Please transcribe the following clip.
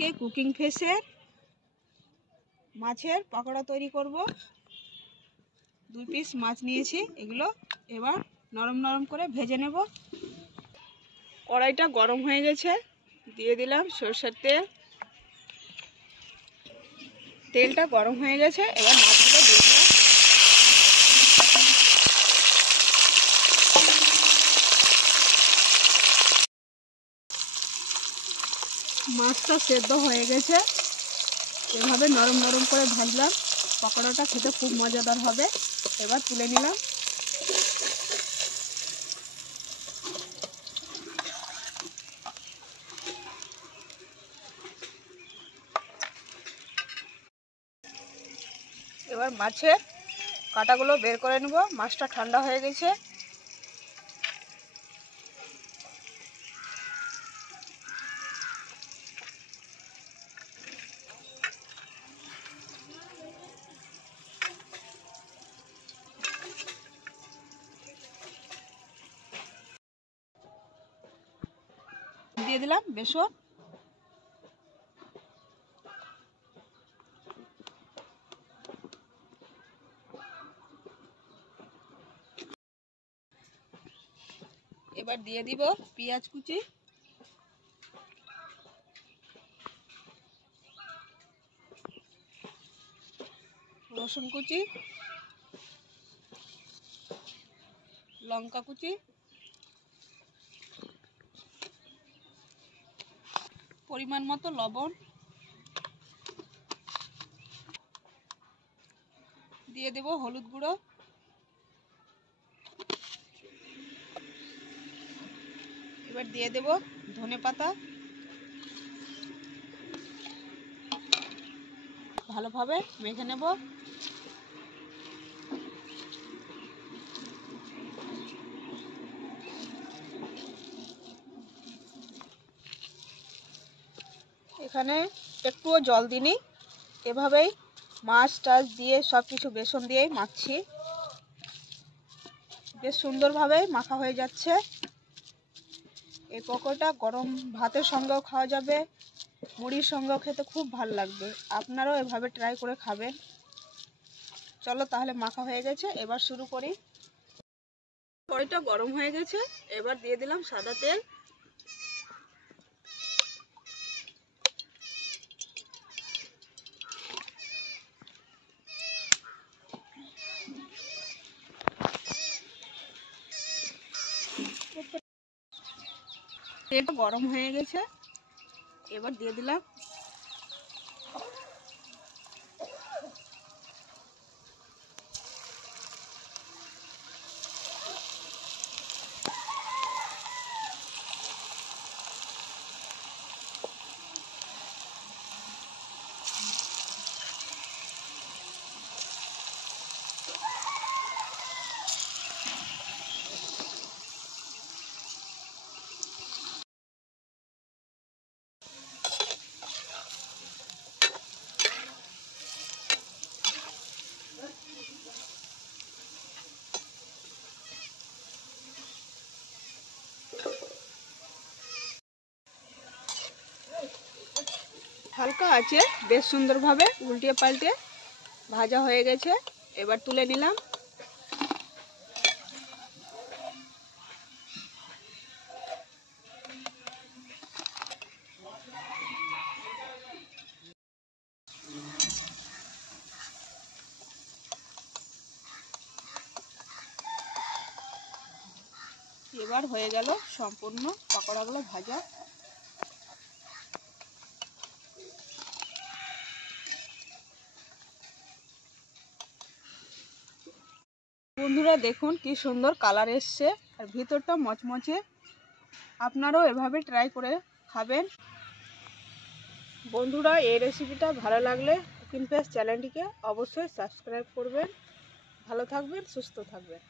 আজকে কুকিং ফেসের মাছের পকোড়া তৈরি করব। 2 পিস মাছ নিয়েছি, এগুলো এবার নরম নরম করে ভেজে নেব। কড়াইটা গরম হয়ে গেছে, দিয়ে দিলাম সরষের তেল। তেলটা গরম হয়ে গেছে, এবার মাছগুলো দিয়ে দিলাম। মাছটা সেদ্ধ হয়ে গেছে, এভাবে নরম নরম করে ভাজলাম। পকোড়াটা খেতে খুব মজাদার হবে। এবার তুলে নিলাম। এবার মাছের কাঁটাগুলো বের করে নেব। মাছটা ঠান্ডা হয়ে গেছে। দিয়ে দিলাম বেসন। এবার দিয়ে দিব পেঁয়াজ কুচি, রসুন কুচি, লঙ্কা কুচি, পরিমাণ মতো লবণ, দিয়ে দেব হলুদ গুঁড়ো, এবার দিয়ে দেব ধনেপাতা। ভালোভাবে মেখে নেব। এখানে একটুও জল দিইনি, এভাবেই মাছ টাছ দিয়ে সব কিছু বেসন দিয়েই মাখছি। বেশ সুন্দরভাবে মাখা হয়ে যাচ্ছে। এই পকোড়াটা গরম ভাতের সঙ্গেও খাওয়া যাবে, মুড়ির সঙ্গেও খেতে খুব ভালো লাগবে। আপনারাও এভাবে ট্রাই করে খাবেন। চলো তাহলে মাখা হয়ে গেছে, এবার শুরু করি। কড়াইটা গরম হয়ে গেছে, এবার দিয়ে দিলাম সাদা তেল। তেলটা গরম হয়ে গেছে, এবার দিয়ে দিলাম হালকা আছে। বেশ সুন্দরভাবে উল্টে পাল্টে ভাজা হয়ে গেছে, এবার তুলে নিলাম। এবার হয়ে গেল সম্পূর্ণ পকোড়াগুলো ভাজা। বন্ধুরা দেখুন কি সুন্দর কালার এসছে, আর ভিতরটা মচমচে। আপনারাও এভাবে ট্রাই করে খাবেন। বন্ধুরা এই রেসিপিটা ভালো লাগলে কুকিং ফেস চ্যানেলটিকে অবশ্যই সাবস্ক্রাইব করবেন। ভালো থাকবেন, সুস্থ থাকবেন।